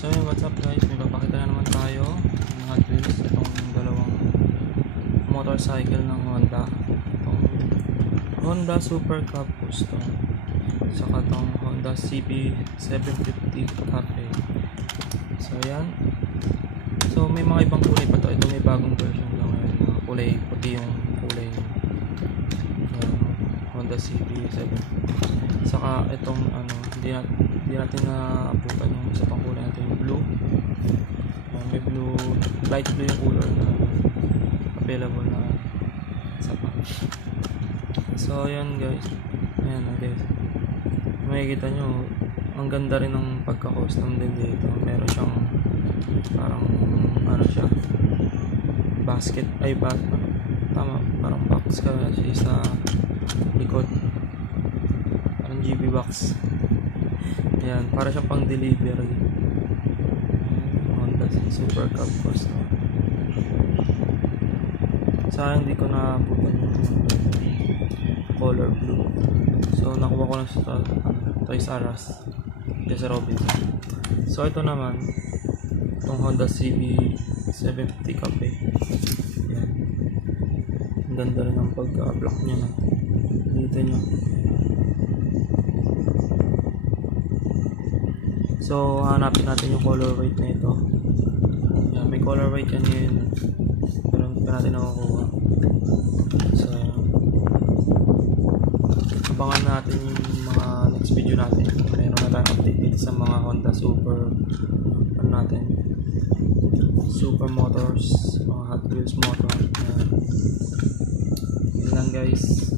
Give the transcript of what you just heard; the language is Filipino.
So yun, what's up guys, may papakita na naman tayo ng Hot Wheels. Itong dalawang motorcycle ng Honda, itong Honda Super Cup Custom, saka itong Honda CB750 Cafe. So yan, so may mga ibang kulay pa to. Ito may bagong version lang ngayon na kulay puti, yung kulay ng Honda CB750. Saka itong hindi natin naabutan yung isa pang kulay natin, yung blue. May blue, light blue yung color na available na isa pa. So ayan guys, ayan guys, makikita nyo ang ganda rin ng pagka-custom din dito. Meron siyang parang siya, basket, tama, parang box ka siya sa likod, parang GB box. Ayan, para siyang pang delivery. Honda Super Cup Custom. Sayang hindi ko naabutan yung color blue. So nakuha ko lang sa Toys R Us, sa Robinson. So ito naman, itong Honda CB750 Cafe. Ayan, ang ganda rin ang pagka-block niya na. Dito nyo. So hanapin natin yung color white na ito. Ayan, may color white yan ngayon, pero hindi pa natin nakukuha. So abangan natin yung mga next video natin. Mayroon na tayong update dito sa mga Honda Super natin, Super Motors, mga Hot Wheels motor. Yun lang guys.